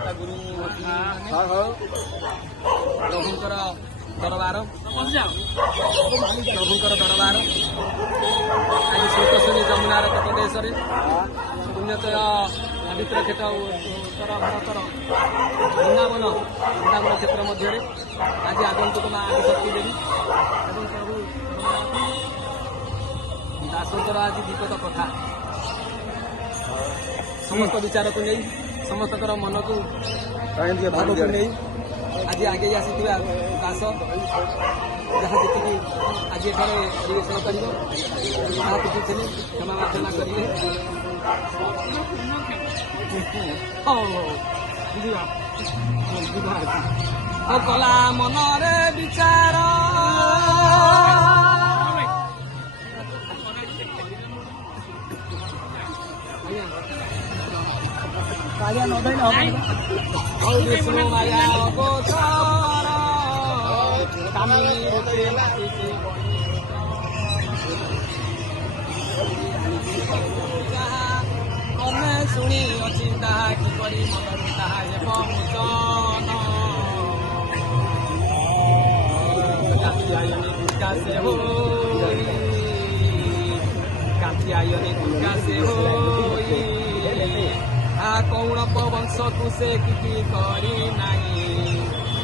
ଜଗନ୍ନାଥ ଗୁରୁ ପ୍ରଭୁଙ୍କର ଦରବାର ଆଜି ଶ୍ରୀକୃଷ୍ଣୀ ଯମୁନାର ତଟ ଦେଶରେ ପୁଣ୍ୟତର ପବିତ୍ର କ୍ଷେତ୍ର ଉତ୍ତର ଭାରତର ବୃନ୍ଦାବନ କ୍ଷେତ୍ର ମଧ୍ୟରେ ଆଜି ଆଗନ୍ତୁକ ମା ଆଦିଶକ୍ତି ଦେବୀ ଏବଂ ପ୍ରଭୁ ଦାସଙ୍କର ଆଜି ବିଗତ କଥା ସମସ୍ତ ବିଚାରକୁ ନେଇ ସମସ୍ତଙ୍କର ମନକୁ ଭାବକୁ ନେଇ ଆଜି ଆଗେଇ ଆସିଥିବା ଦାସ ଯାହା ଯେତିକି ଆଜି ଏଠାରେ ପରିବେଷଣ କରିବ ତାହା କିଛି ଥିଲେ କ୍ଷମା ପ୍ରାର୍ଥନା କରିବେ। କଲା ମନରେ ବିଚାର ବିଷ୍ଣୁ ମାୟା ଗୋଚର କାମିନୀ ରୂପେ ନାଚିଛି କମେ ଶୁଣି ଅଛି ତାହା କିପରି ମନରୁ ତାହା ହେବ ମୋଚନ କାତ୍ୟାୟନୀ ଦୁର୍ଗା ସେ ହୋଇ କାତ୍ୟାୟନୀ ଦୁର୍ଗା ସେ ହୋଇ କୌଣପ ବଂଶକୁ ସେ କିଛି କରି ନାହିଁ।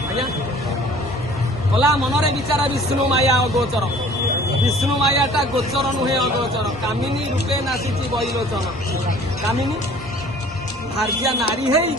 ଆଜ୍ଞା କଲା ମନରେ ବିଚାର ବିଷ୍ଣୁ ମାୟା ଅଗୋଚର ବିଷ୍ଣୁ ମାୟାଟା ଗୋଚର ନୁହେଁ ଅଗୋଚର କାମିନୀ ରୂପେ ନାସିଛି ବୈଲୋଚନ କାମିନୀ ଭାର୍ଯ୍ୟା ନାରୀ ହେଇ